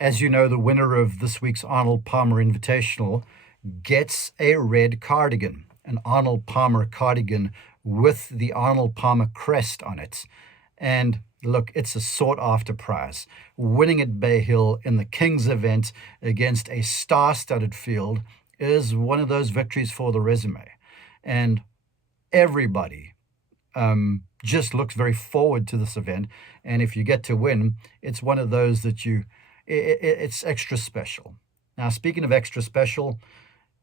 As you know, the winner of this week's Arnold Palmer Invitational gets a red cardigan, an Arnold Palmer cardigan with the Arnold Palmer crest on it. And look, it's a sought after prize. Winning at Bay Hill in the Kings event against a star studded field is one of those victories for the resume. And everybody just looks very forward to this event. And if you get to win, it's one of those that it's extra special. Now, speaking of extra special,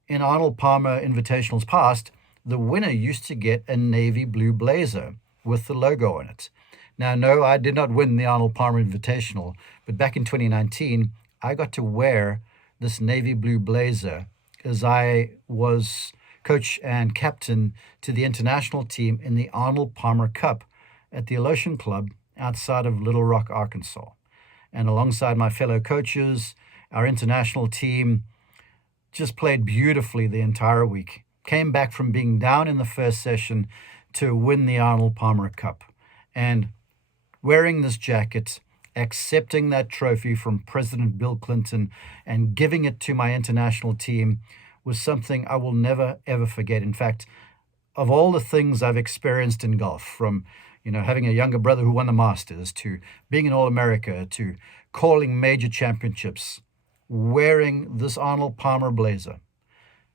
in Arnold Palmer Invitationals past, the winner used to get a navy blue blazer with the logo on it. Now, no, I did not win the Arnold Palmer Invitational, but back in 2019, I got to wear this navy blue blazer as I was coach and captain to the international team in the Arnold Palmer Cup at the Alotian Club outside of Little Rock, Arkansas. And alongside my fellow coaches, our international team just played beautifully the entire week. Came back from being down in the first session to win the Arnold Palmer Cup. And wearing this jacket, accepting that trophy from President Bill Clinton and giving it to my international team was something I will never, ever forget. In fact, of all the things I've experienced in golf, from having a younger brother who won the Masters, to being an All-America, to calling major championships, wearing this Arnold Palmer blazer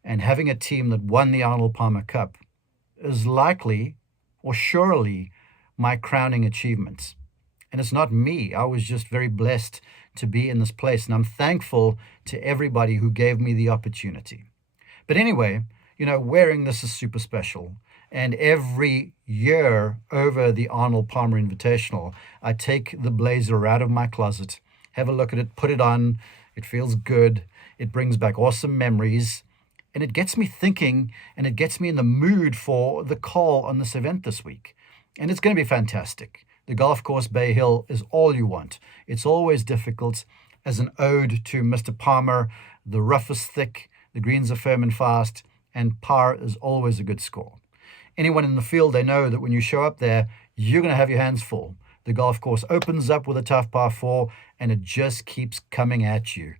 and having a team that won the Arnold Palmer Cup is likely or surely my crowning achievement. And it's not me. I was just very blessed to be in this place. And I'm thankful to everybody who gave me the opportunity. But anyway, wearing this is super special. And every year over the Arnold Palmer Invitational, I take the blazer out of my closet, have a look at it, put it on. It feels good. It brings back awesome memories. And it gets me thinking, and it gets me in the mood for the call on this event this week. And it's going to be fantastic. The golf course Bay Hill is all you want. It's always difficult. As an ode to Mr. Palmer, the rough is thick, the greens are firm and fast, and par is always a good score. Anyone in the field, they know that when you show up there, you're going to have your hands full. The golf course opens up with a tough par 4, and it just keeps coming at you.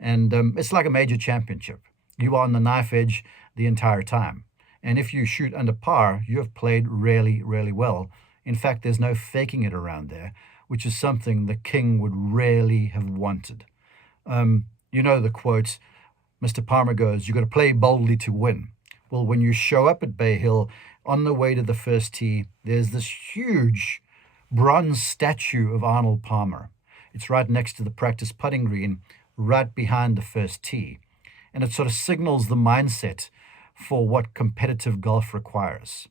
And it's like a major championship. You are on the knife edge the entire time. And if you shoot under par, you have played really, really well. In fact, there's no faking it around there, which is something the king would really have wanted. The quote, Mr. Palmer goes, "You got to play boldly to win." Well, when you show up at Bay Hill on the way to the first tee, there's this huge bronze statue of Arnold Palmer. It's right next to the practice putting green, right behind the first tee. And it sort of signals the mindset for what competitive golf requires.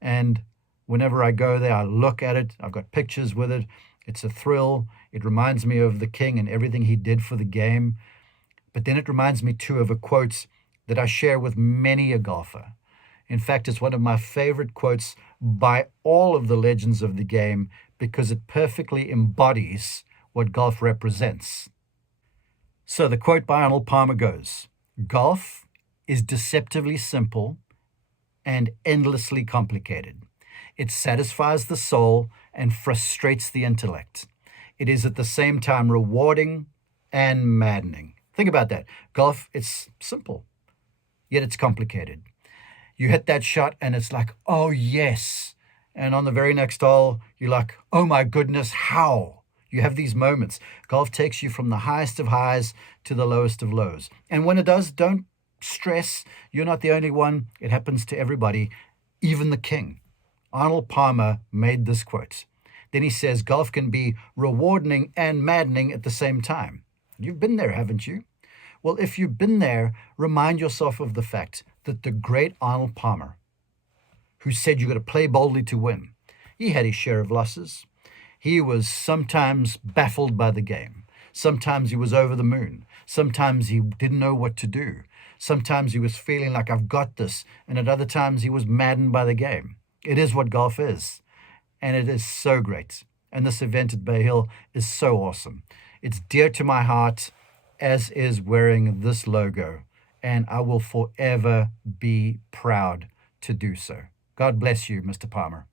And whenever I go there, I look at it. I've got pictures with it. It's a thrill. It reminds me of the king and everything he did for the game. But then it reminds me too of a quote that I share with many a golfer. In fact, it's one of my favorite quotes by all of the legends of the game because it perfectly embodies what golf represents. So the quote by Arnold Palmer goes, "Golf is deceptively simple and endlessly complicated. It satisfies the soul and frustrates the intellect. It is at the same time rewarding and maddening." Think about that. Golf, it's simple, yet it's complicated. You hit that shot and it's like, oh yes. And on the very next hole, you're like, oh my goodness, how? You have these moments. Golf takes you from the highest of highs to the lowest of lows. And when it does, don't stress. You're not the only one. It happens to everybody, even the king. Arnold Palmer made this quote. Then he says, golf can be rewarding and maddening at the same time. You've been there, haven't you? Well, if you've been there, remind yourself of the fact that the great Arnold Palmer, who said you got to play boldly to win, he had his share of losses. He was sometimes baffled by the game. Sometimes he was over the moon. Sometimes he didn't know what to do. Sometimes he was feeling like, I've got this. And at other times he was maddened by the game. It is what golf is. And it is so great. And this event at Bay Hill is so awesome. It's dear to my heart, as is wearing this logo. And I will forever be proud to do so. God bless you, Mr. Palmer.